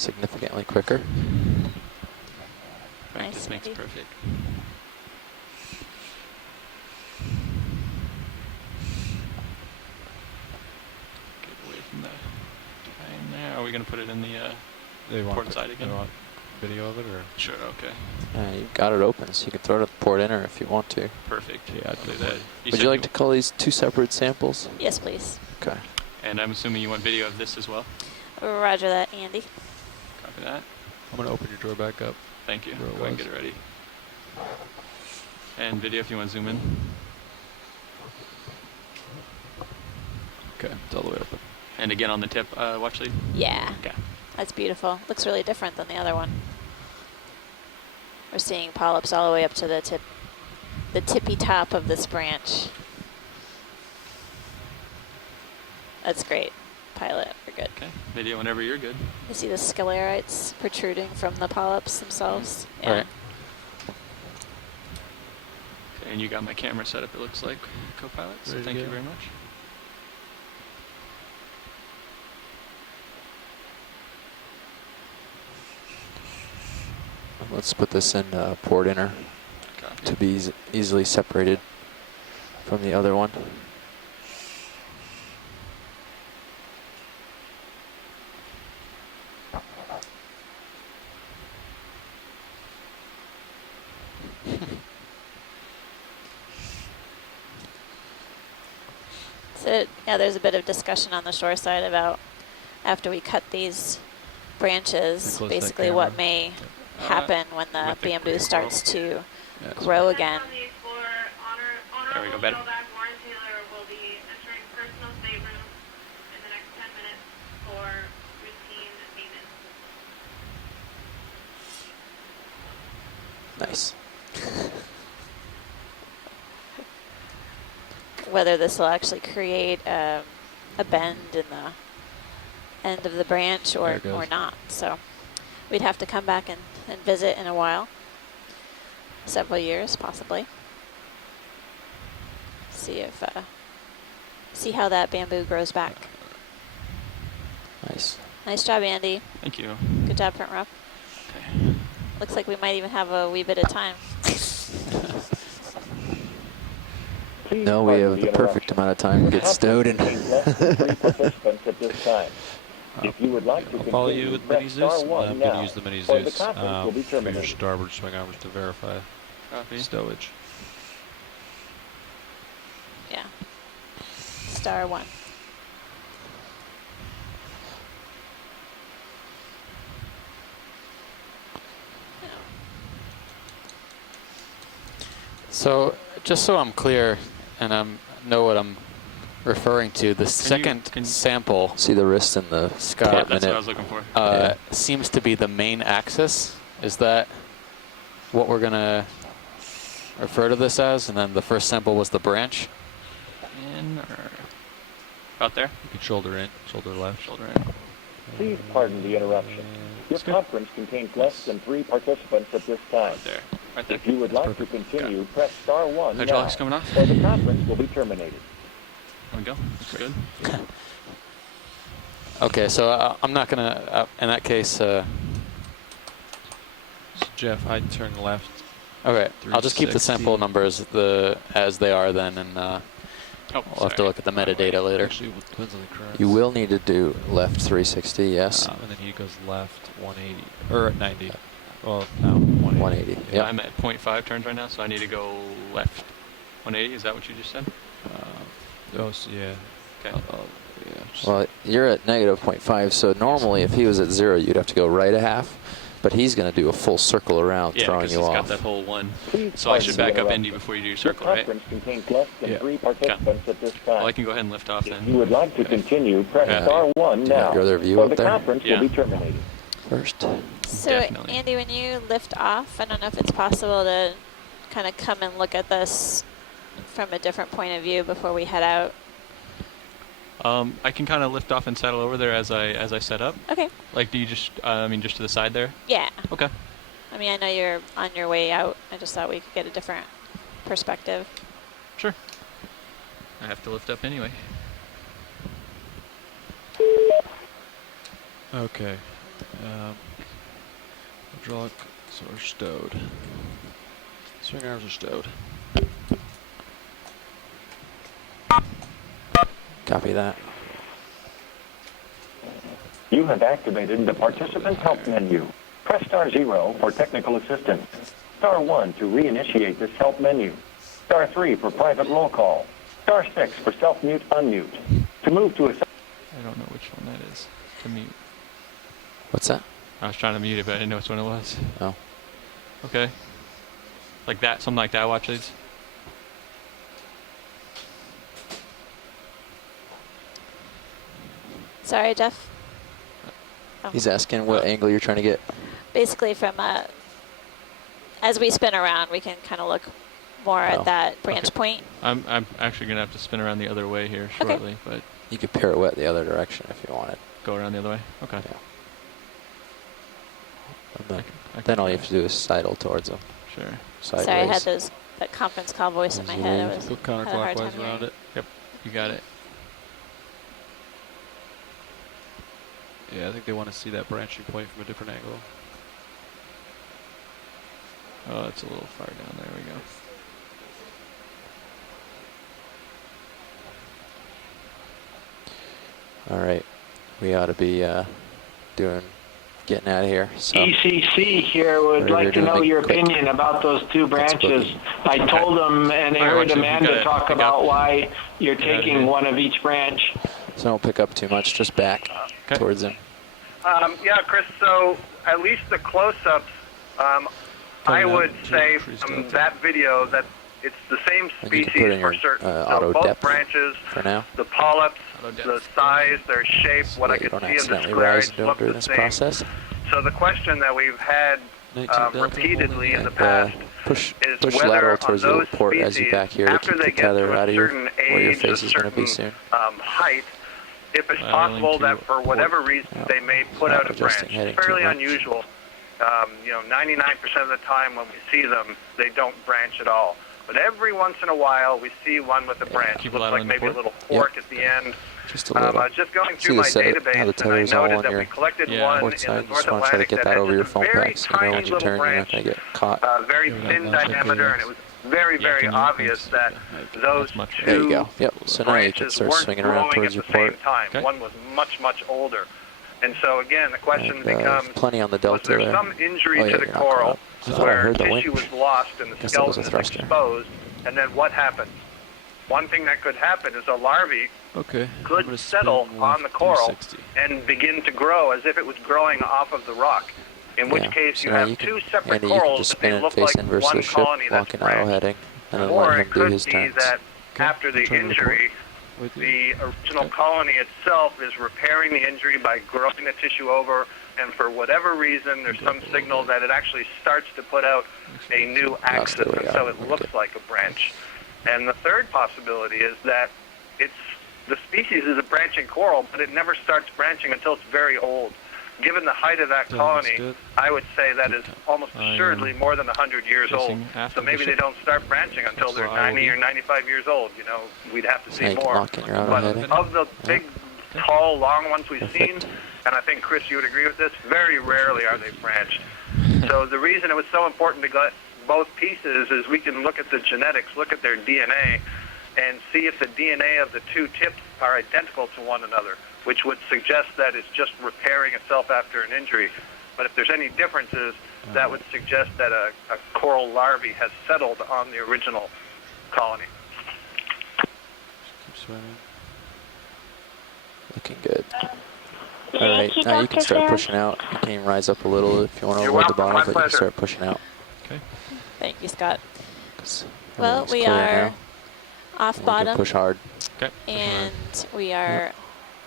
significantly quicker. Practice makes perfect. Get away from the time there. Are we going to put it in the port side again? They want video of it, or? Sure, okay. You've got it open, so you can throw it at the port inner if you want to. Perfect. Yeah, I'll do that. Would you like to call these two separate samples? Yes, please. Okay. And I'm assuming you want video of this as well? Roger that, Andy. Copy that. I'm going to open your door back up. Thank you. Go ahead and get it ready. And video if you want to zoom in. Okay, it's all the way open. And again on the tip watch lead? Yeah. Okay. That's beautiful. Looks really different than the other one. We're seeing polyps all the way up to the tippy top of this branch. That's great. Pilot, we're good. Okay, video whenever you're good. You see the sclerites protruding from the polyps themselves? Yeah. Right. Okay, and you got my camera set up, it looks like, co-pilot, so thank you very much. Let's put this in port inner to be easily separated from the other one. So, yeah, there's a bit of discussion on the shore side about after we cut these branches, basically what may happen when the bamboo starts to grow again. There we go, better. Nice. Whether this will actually create a bend in the end of the branch or not. So we'd have to come back and visit in a while. Several years, possibly. See if see how that bamboo grows back. Nice. Nice job, Andy. Thank you. Good job, Print Rough. Okay. Looks like we might even have a wee bit of time. No, we have the perfect amount of time to get stowed in. If you would like to I'll follow you with Mini Zeus. I'm going to now, use the Mini or the Zeus conference will be for your terminated. starboard swing arms to verify stowage. Yeah. Star 1. So, just so I'm clear, and I know what I'm referring to, the second sample. See the wrist in the sky. Yeah, that's what I was looking for. Seems to be the main axis. Is that what we're going to refer to this as? And then the first sample was the branch? In or out there? You can shoulder in, shoulder left. Shoulder in. Please pardon the interruption. Your conference contains less than 3 participants at this time. Right there. Right there. If you would like to continue, press star 1 Hydraulics now, coming off? or the conference will be terminated. There we go. That's good. Okay, so I'm not going to, in that case. So Jeff, I'd turn left. Okay, I'll just keep the sample numbers as they are then, and we'll have to look at the metadata later. Actually, it depends on the currents. You will need to do left 360, yes. And then he goes left 180, or 90. Well, no, 180. 180, Yeah, I'm at 0.5 turns right now, so I need to go left 180. Is that what you just said? Oh, so yeah. Okay. Yeah, Well, you're at negative 0.5, so normally if he was at 0, you'd have to go right a half. But he's going to do a full circle around, throwing you off. Yeah, because he's got that whole one. So I should back up Indy before you do your circle, right? The conference contains less than 3 participants at this time. Well, I can go ahead and lift off then. If you would like to continue, press star 1 Do you now, have your other view or up the there? conference will be terminated. First. So, Definitely. Andy, when you lift off, I don't know if it's possible to kind of come and look at this from a different point of view before we head out. I can kind of lift off and settle over there as I set up. Okay. Like, do you just, I mean, just to the side there? Yeah. Okay. I mean, I know you're on your way out. I just thought we could get a different perspective. Sure. I have to lift up anyway. Okay. Hydraulics are stowed. Swing arms are stowed. Copy that. You have activated the participant help menu. Press *0 for technical assistance. *1 to reinitiate this help menu. *3 for private roll call. *6 for self-mute unmute. To move to a... I don't know which one that is. To mute. What's that? I was trying to mute it, but I didn't know which one it was. Oh. Okay. Like that, something like that. Watch these. Sorry, Jeff. Oh. He's asking what angle you're trying to get. Basically from, as we spin around, we can kind of look more at that branch point. I'm actually going to have to spin around the other way here shortly, but You could pirouette the other direction if you wanted. go around the other way? Okay. Yeah. And I then, can then all you try. have to do is sidle towards them. Sure. Sideways. Sorry, I had that conference call voice in my head. I was Go had a hard time counterclockwise around hearing. it. You got it. Yeah, I think they want to see that branching point from a different angle. Oh, it's a little far down. There we go. All right. We ought to be getting out of here. So ECC here would Whatever like you're to know doing, your quick. opinion about those two Let's book branches. it. I told them and I All right, heard Richard, you Amanda gotta talk pick about up. why you're Get out of taking here. one of each branch. so don't pick up too much. Just back Okay. towards him. Yeah, Chris, so at least the close-ups, I Coming would up to say trees from down. that video that it's the same And you can put species in for your, certain. auto So both depth branches, For now. the polyps, Auto depth. the size, their shape, So what that I you could don't see of the accidentally rise sclerites into them look during the this same. process. So the question that we've had 19 delta, repeatedly in the And past push is push whether lateral on towards the those port as you species, back here to after keep they the get tether to out a of your certain where your age, face a is going to be certain soon. height, if it's Dialing possible to that for port. whatever reason Yeah. they may put Not out a adjusting branch. heading It's fairly too much. unusual. 99% of the time when we see them, they don't branch at all. But every once in a while, we see one with a branch. Keep Looks it like on the maybe a port. little fork at the end. Just a little. I was just going See through the my setup, how the database, and I tether's all on noted that your we collected Yeah. one port in the side. You North just want to try to Atlantic get that that had over your just a phone very pack, so you know tiny when you little turn, you're not branch, going to get caught. very Yeah, we thin don't know. diameter, and it was very, Yeah, very can you- obvious that those That's much There you two go. Yep. So now you can branches start weren't swinging around growing towards at your the same port. time. Okay. One was much, much older. And so again, the question And, becomes, plenty on the was delta there there. some injury Oh, yeah, to the you're not caught coral up. I thought I where heard the tissue winch. was lost and the Guess that was a skeleton is thruster. exposed? And then what happens? One thing that could happen is a larvae Okay. could I'm gonna settle spin on the left coral 360. and begin to grow as if it was growing off of the rock. In which Yeah. case So you now have you can, two separate Andy, you can corals just that spin they and look face like inverse one the ship, colony that's lock and auto branched. heading, and then Or let it him do could his be turns. that Okay. after the Turn the port. injury, With you. the original colony itself is repairing the injury by growing the tissue over, and for whatever reason, there's some signal that it actually starts to put out a new axis, the way and so out. it looks Okay. like a branch. And the third possibility is that the species is a branching coral, but it never starts branching until it's very old. Given the height of that Yeah, that's colony, good. I would say that is almost I am assuredly more than 100 years old. facing after So maybe the they ship. don't start branching until That's they're where I will 90 be. or 95 years old. We'd have to Now see you can more. lock in your auto But heading. of the big, tall, long ones we've Perfect. seen, and I think, Chris, you would agree with this, very rarely are they branched. So the reason it was so important to get both pieces is we can look at the genetics, look at their DNA, and see if the DNA of the two tips are identical to one another, which would suggest that it's just repairing itself after an injury. But if there's any differences, that would suggest that a coral larvae has settled on the original colony. Keep swimming. Looking good. All right, now you can start pushing out. You can even rise up a little if you want to You're avoid the welcome. bottom, My but you can pleasure. start pushing out. Okay. Thank you, Scott. 'Cause Well, everything's we clear are now. off And you can bottom, push hard. Okay. and we are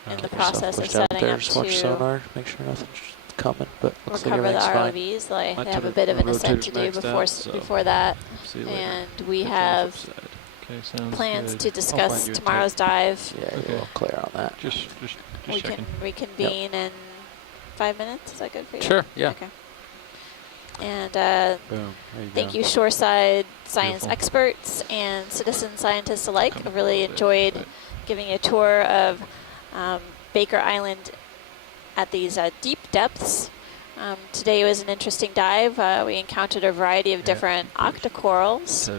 in the Get yourself process of pushed out setting there. up Just watch to sonar. Make sure nothing's coming, but looks like recover the everything's fine. ROVs. They My have a turn- bit of an my ascent to rotator's do maxed out, so before that, See you later. and we Catch you on the have flip side. Okay, sounds plans good. to find discuss you a tomorrow's dive. Yeah, Okay. you're all clear on that. Just We checking. can reconvene in 5 minutes. Is that good for you? Sure, yeah. Okay. And Boom. There you thank go. you, shoreside science Beautiful. experts and citizen scientists alike. I Come really a little bit, enjoyed but- giving you a tour of Baker Island at these deep depths. Today was an interesting dive. We encountered a variety of different octocorals,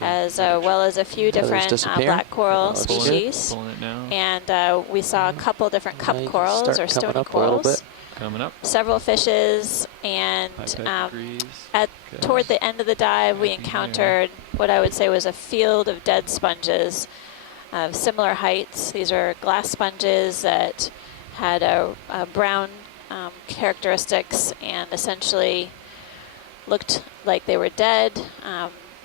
as well as a few different black coral species. Pulling it now. And we saw a couple different cup Now you can corals start or coming stony up a little corals. bit. Coming up. Several fishes, and degrees. toward the end of the dive, we Might be encountered what I would say was a field of dead sponges of similar heights. These are glass sponges that had a brown characteristics and essentially looked like they were dead.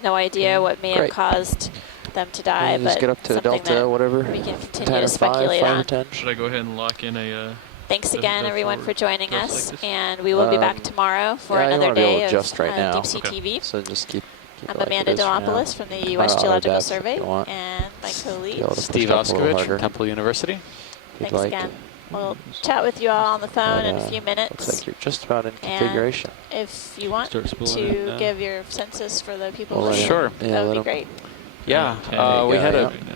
No idea what may have Great. caused them to die, And just but get up to something delta, that whatever. we can 10 continue or to 5, speculate 5 or on. 10. Should I go ahead and lock in a? Thanks the- again, the everyone, forward for joining thrust us, like this? and we will be back tomorrow for yeah, you another wanna be able day to of adjust right now. Deep Sea Okay. TV. So just keep I'm it like Amanda it is for now. Demopoulos from the U.S. Auto Geological depth if Survey, you want. and my co-lead. Be able to push Steve it up a little Oskovich harder from Temple University. if you'd Thanks like. again. We'll chat with you all on the phone in a few Looks minutes. like you're just about in And configuration. if you want Start spooling it to now. give your census for the people We'll let listening, Sure. Yeah, that would let be 'em- great. Yeah, There we you had go, a yeah. Right now.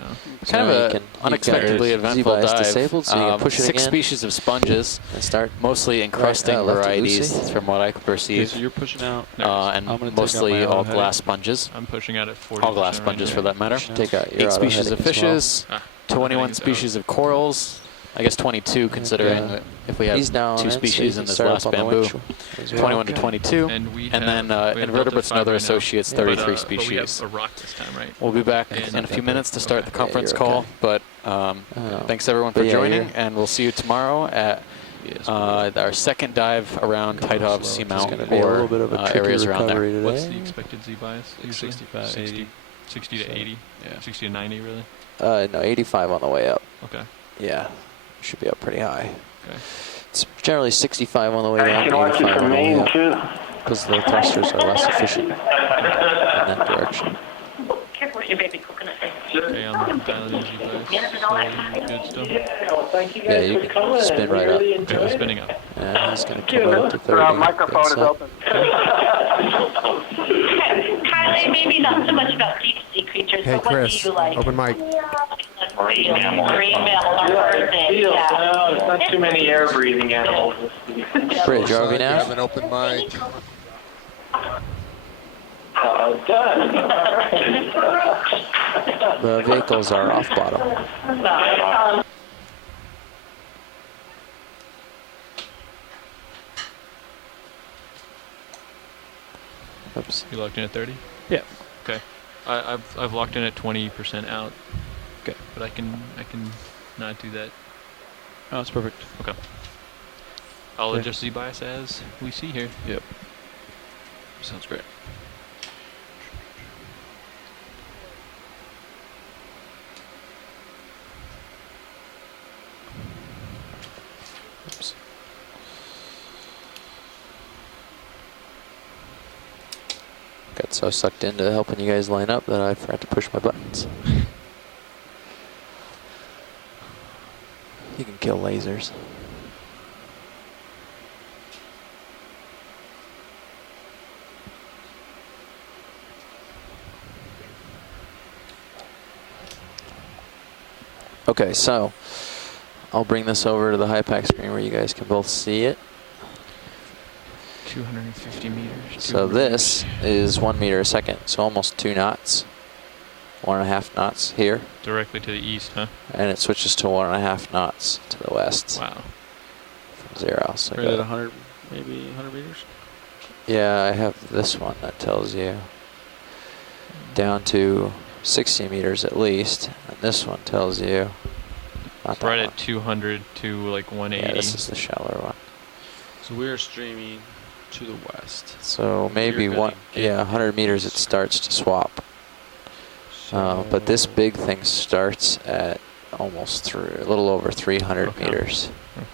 kind of now a unexpectedly eventful Z-bias dive. disabled, so you can push it 6 again. species of sponges, And start. mostly encrusting lefty varieties, loosey. from what I could Okay, perceive, so you're pushing out. There it is. and I'm gonna take out mostly my all auto heading. glass sponges, I'm pushing out at 40. all glass sponges for that matter. Take out your 8 auto species heading of as well. fishes, Ah, 21 species of corals. I guess 22 considering Yeah. if we have He's down 2 in, so you species can in this start last up on the bamboo. winch as well. 21 to Okay. 22. And we And have, then we have invertebrates and Delta other 5 right now. associates, Yeah. 33 But we have species. a rock this time, right? We'll be back And in a few minutes to start the Okay, conference you're call, okay. but thanks everyone for But yeah, joining, you're- and we'll see you tomorrow at Yes. our second dive around Tidehov It's Seamount going to be a or little bit of a tricky areas around there. recovery today. What's the expected Z bias? Usually 65, 60, 80. 60 to 80. Yeah. 60 to 90, really. No, 85 on the way up. Okay. Yeah, should be up pretty high. Okay. It's generally 65 on the way I down, can watch it 85 from on the way Maine, up, too. because the thrusters are less efficient in that direction. Careful with your baby coconut thing. Okay, I'm dialing in Z bias. Good stuff. Yeah, you can spin right up. Okay, I'm spinning up. Yeah, he's going to come up to 30. Our microphone Good is set. open. Kylie, maybe not so much about deep sea creatures, Hey, but what Chris, do you like? open mic. Green mammal or birthing, yeah. No, it's not too many air breathing animals. Bridge, RV You have now? an open mic. The vehicles are off bottom. Oops. You locked in at 30? Yeah. Okay. I've locked in at 20% out. Okay. But I can not do that. Oh, it's perfect. Okay. I'll Okay. adjust Z bias as we see here. Yep. Sounds great. Oops. Got so sucked into helping you guys line up that I forgot to push my buttons. You can kill lasers. Okay, so I'll bring this over to the high pack screen where you guys can both see it. 250 meters. So 200 this is 1 meter a second, so almost 2 knots. 1.5 knots here, directly to the east, huh? and it switches to 1.5 knots to the west Wow. from 0. So Right at 100, maybe 100 meters? yeah, I have this one that tells you down to 60 meters at least, and this one tells you not It's that right one. at 200 to like 180. Yeah, this is the shallower one. So we're streaming to the west. So maybe You're one, gonna yeah, get 100 meters it starts to swap. But this So- big thing starts at almost a little over 300 Okay. meters. Okay.